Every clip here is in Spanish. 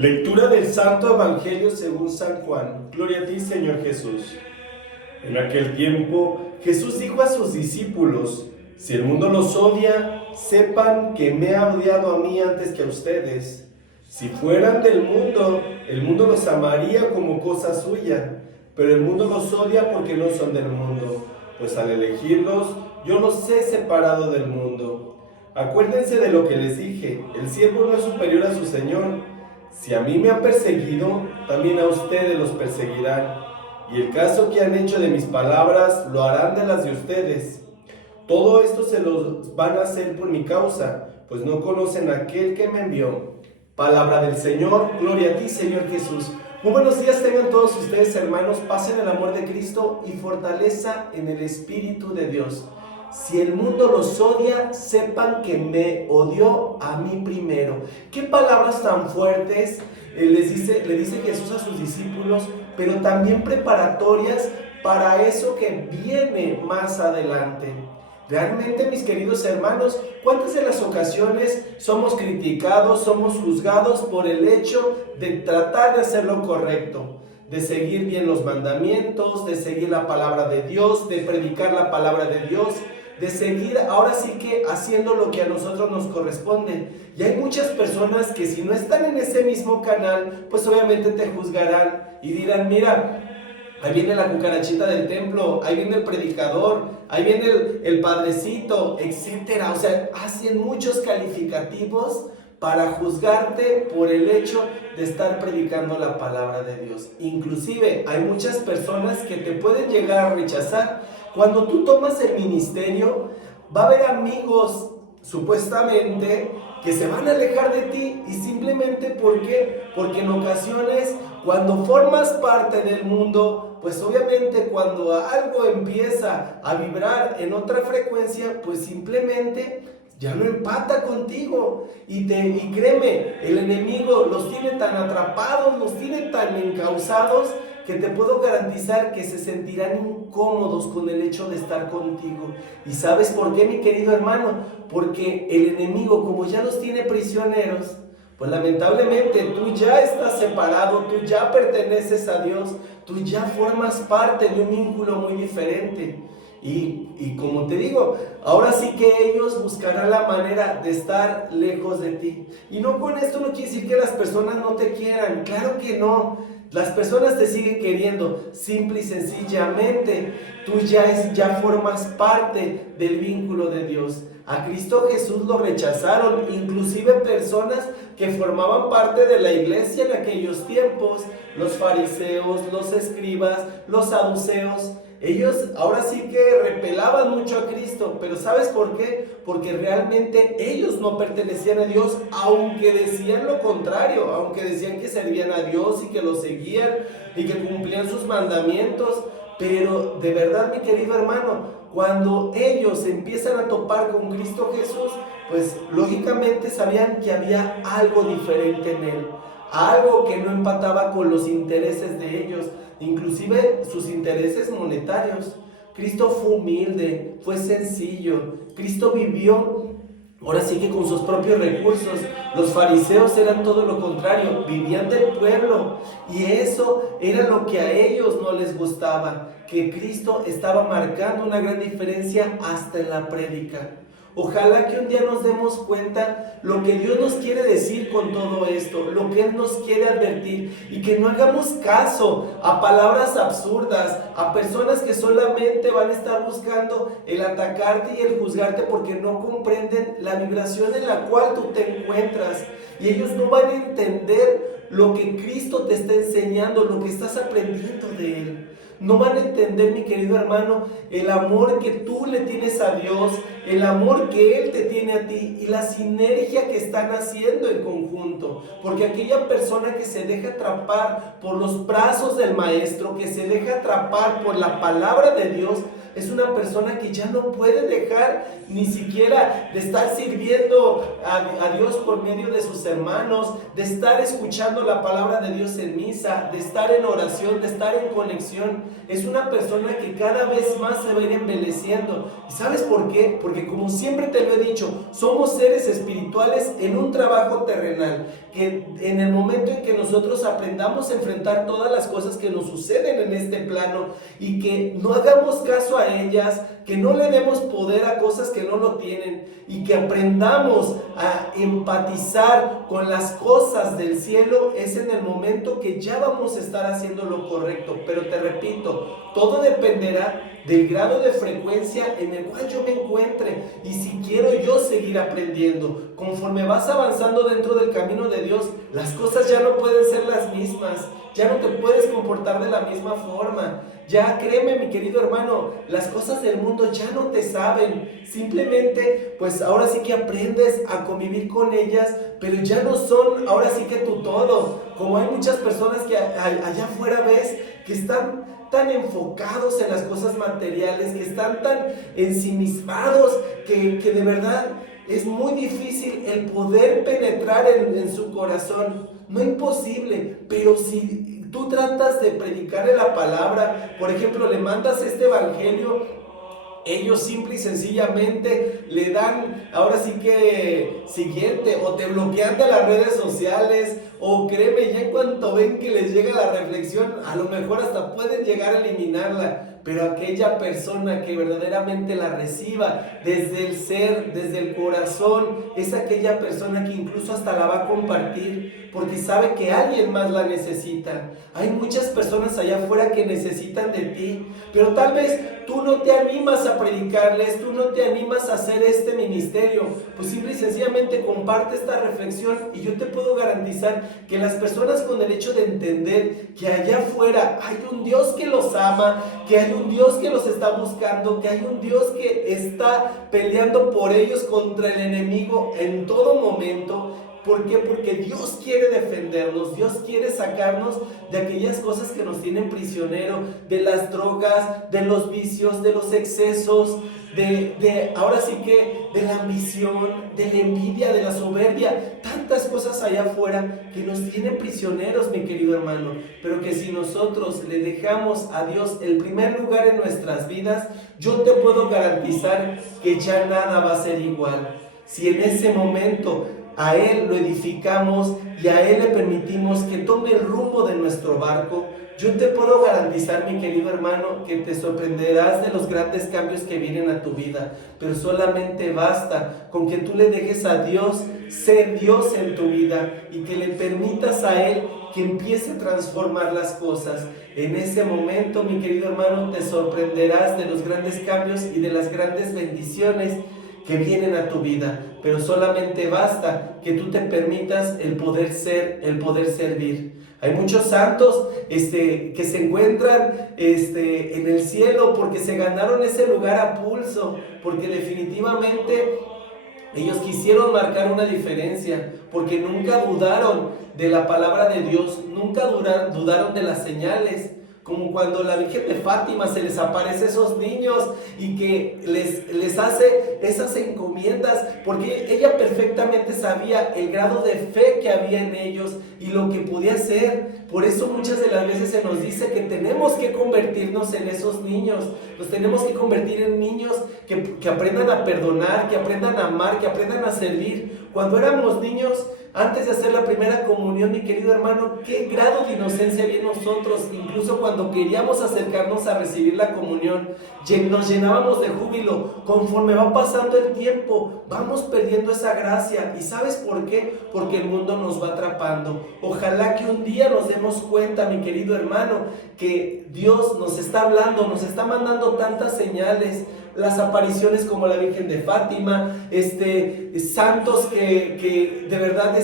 Lectura del Santo Evangelio según San Juan. Gloria a ti, Señor Jesús. En aquel tiempo, Jesús dijo a sus discípulos: si el mundo los odia, sepan que me ha odiado a mí antes que a ustedes. Si fueran del mundo, el mundo los amaría como cosa suya, pero el mundo los odia porque no son del mundo, pues al elegirlos, yo los he separado del mundo. Acuérdense de lo que les dije: el siervo no es superior a su señor. Si a mí me han perseguido, también a ustedes los perseguirán. Y el caso que han hecho de mis palabras, lo harán de las de ustedes. Todo esto se los van a hacer por mi causa, pues no conocen a aquel que me envió. Palabra del Señor, gloria a ti, Señor Jesús. Muy buenos días tengan todos ustedes, hermanos. Paz en el amor de Cristo y fortaleza en el Espíritu de Dios. Si el mundo los odia, sepan que me odió a mí primero. Qué palabras tan fuertes le dice Jesús a sus discípulos, pero también preparatorias para eso que viene más adelante. Realmente, mis queridos hermanos, ¿cuántas de las ocasiones somos criticados, somos juzgados por el hecho de tratar de hacer lo correcto? De seguir bien los mandamientos, de seguir la palabra de Dios, de predicar la palabra de Dios, de seguir ahora sí que haciendo lo que a nosotros nos corresponde. Y hay muchas personas que si no están en ese mismo canal, pues obviamente te juzgarán y dirán: mira, ahí viene la cucarachita del templo, ahí viene el predicador, ahí viene el padrecito, etcétera. O sea, hacen muchos calificativos para juzgarte por el hecho de estar predicando la palabra de Dios. Inclusive hay muchas personas que te pueden llegar a rechazar. Cuando tú tomas el ministerio, va a haber amigos, supuestamente, que se van a alejar de ti. Y simplemente, ¿por qué? Porque en ocasiones, cuando formas parte del mundo, pues obviamente cuando algo empieza a vibrar en otra frecuencia, pues simplemente ya no empata contigo. Y créeme, el enemigo los tiene tan atrapados, los tiene tan encausados, que te puedo garantizar que se sentirán incómodos con el hecho de estar contigo. ¿Y sabes por qué, mi querido hermano? Porque el enemigo, como ya los tiene prisioneros, pues lamentablemente tú ya estás separado, tú ya perteneces a Dios, tú ya formas parte de un vínculo muy diferente. Y como te digo, ahora sí que ellos buscarán la manera de estar lejos de ti. Y no, con esto no quiere decir que las personas no te quieran, claro que no. Las personas te siguen queriendo, simple y sencillamente tú ya formas parte del vínculo de Dios. A Cristo Jesús lo rechazaron, inclusive personas que formaban parte de la iglesia en aquellos tiempos, los fariseos, los escribas, los saduceos. Ellos ahora sí que repelaban mucho a Cristo, pero ¿sabes por qué? Porque realmente ellos no pertenecían a Dios, aunque decían lo contrario, aunque decían que servían a Dios y que lo seguían y que cumplían sus mandamientos. Pero de verdad, mi querido hermano, cuando ellos empiezan a topar con Cristo Jesús, pues lógicamente sabían que había algo diferente en Él, algo que no empataba con los intereses de ellos, inclusive sus intereses monetarios. Cristo fue humilde, fue sencillo. Cristo vivió, ahora sí que con sus propios recursos. Los fariseos eran todo lo contrario, vivían del pueblo, y eso era lo que a ellos no les gustaba, que Cristo estaba marcando una gran diferencia hasta en la prédica. Ojalá que un día nos demos cuenta lo que Dios nos quiere decir con todo esto, lo que Él nos quiere advertir, y que no hagamos caso a palabras absurdas, a personas que solamente van a estar buscando el atacarte y el juzgarte porque no comprenden la vibración en la cual tú te encuentras, y ellos no van a entender lo que Cristo te está enseñando, lo que estás aprendiendo de Él. No van a entender, mi querido hermano, el amor que tú le tienes a Dios, el amor que Él te tiene a ti y la sinergia que están haciendo en conjunto. Porque aquella persona que se deja atrapar por los brazos del Maestro, que se deja atrapar por la palabra de Dios, es una persona que ya no puede dejar ni siquiera de estar sirviendo a Dios por medio de sus hermanos, de estar escuchando la palabra de Dios en misa, de estar en oración, de estar en conexión. Es una persona que cada vez más se va a ir enveleciendo. ¿Y sabes por qué? Porque como siempre te lo he dicho, somos seres espirituales en un trabajo terrenal, que en el momento en que nosotros aprendamos a enfrentar todas las cosas que nos suceden en este plano y que no hagamos caso a ellas, que no le demos poder a cosas que no lo tienen y que aprendamos a empatizar con las cosas del cielo, es en el momento que ya vamos a estar haciendo lo correcto. Pero te repito, todo dependerá del grado de frecuencia en el cual yo me encuentre y si quiero yo seguir aprendiendo. Conforme vas avanzando dentro del camino de Dios, las cosas ya no pueden ser las mismas, ya no te puedes comportar de la misma forma. Ya créeme, mi querido hermano, las cosas del mundo ya no te saben. Simplemente, pues ahora sí que aprendes a convivir con ellas, pero ya no son ahora sí que tu todo. Como hay muchas personas que allá afuera ves que están tan enfocados en las cosas materiales, que están tan ensimismados, que de verdad es muy difícil el poder penetrar en su corazón. No imposible, pero si tú tratas de predicarle la palabra, por ejemplo, le mandas este evangelio, ellos simple y sencillamente le dan, ahora sí que siguiente, o te bloquean de las redes sociales, o créeme, ya en cuanto ven que les llega la reflexión, a lo mejor hasta pueden llegar a eliminarla. Pero aquella persona que verdaderamente la reciba desde el ser, desde el corazón, es aquella persona que incluso hasta la va a compartir porque sabe que alguien más la necesita. Hay muchas personas allá afuera que necesitan de ti, pero tal vez tú no te animas a predicarles, tú no te animas a hacer este ministerio. Pues simple y sencillamente comparte esta reflexión y yo te puedo garantizar que las personas, con el hecho de entender que allá afuera hay un Dios que los ama, que hay un Dios que los está buscando, que hay un Dios que está peleando por ellos contra el enemigo en todo momento. ¿Por qué? Porque Dios quiere defendernos, Dios quiere sacarnos de aquellas cosas que nos tienen prisionero, de las drogas, de los vicios, de los excesos, ahora sí que de la ambición, de la envidia, de la soberbia, tantas cosas allá afuera que nos tienen prisioneros, mi querido hermano, pero que si nosotros le dejamos a Dios el primer lugar en nuestras vidas, yo te puedo garantizar que ya nada va a ser igual. Si en ese momento a Él lo edificamos y a Él le permitimos que tome el rumbo de nuestro barco, yo te puedo garantizar, mi querido hermano, que te sorprenderás de los grandes cambios que vienen a tu vida. Pero solamente basta con que tú le dejes a Dios ser Dios en tu vida y que le permitas a Él que empiece a transformar las cosas. En ese momento, mi querido hermano, te sorprenderás de los grandes cambios y de las grandes bendiciones que vienen a tu vida, pero solamente basta que tú te permitas el poder ser, el poder servir. Hay muchos santos que se encuentran en el cielo porque se ganaron ese lugar a pulso, porque definitivamente ellos quisieron marcar una diferencia, porque nunca dudaron de la palabra de Dios, nunca dudaron de las señales. Como cuando la Virgen de Fátima se les aparece a esos niños y que les hace esas encomiendas, porque ella perfectamente sabía el grado de fe que había en ellos y lo que podía ser. Por eso muchas de las veces se nos dice que tenemos que convertirnos en esos niños. Nos tenemos que convertir en niños que aprendan a perdonar, que aprendan a amar, que aprendan a servir. Cuando éramos niños, antes de hacer la primera comunión, mi querido hermano, qué grado de inocencia había en nosotros. Incluso cuando queríamos acercarnos a recibir la comunión, nos llenábamos de júbilo. Conforme va pasando el tiempo, vamos perdiendo esa gracia. ¿Y sabes por qué? Porque el mundo nos va atrapando. Ojalá que un día nos demos cuenta, mi querido hermano, que Dios nos está hablando, nos está mandando tantas señales. Las apariciones como la Virgen de Fátima, santos que de verdad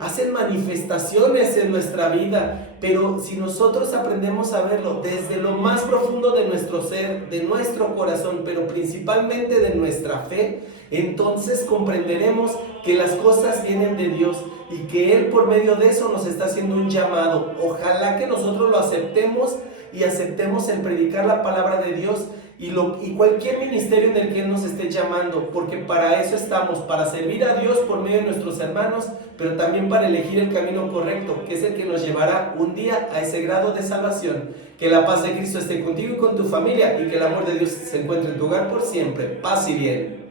hacen manifestaciones en nuestra vida. Pero si nosotros aprendemos a verlo desde lo más profundo de nuestro ser, de nuestro corazón, pero principalmente de nuestra fe, entonces comprenderemos que las cosas vienen de Dios y que Él por medio de eso nos está haciendo un llamado. Ojalá que nosotros lo aceptemos y aceptemos el predicar la palabra de Dios y cualquier ministerio en el que Él nos esté llamando, porque para eso estamos, para servir a Dios por medio de nuestros hermanos, pero también para elegir el camino correcto, que es el que nos llevará un día a ese grado de salvación. Que la paz de Cristo esté contigo y con tu familia, y que el amor de Dios se encuentre en tu hogar por siempre. Paz y bien.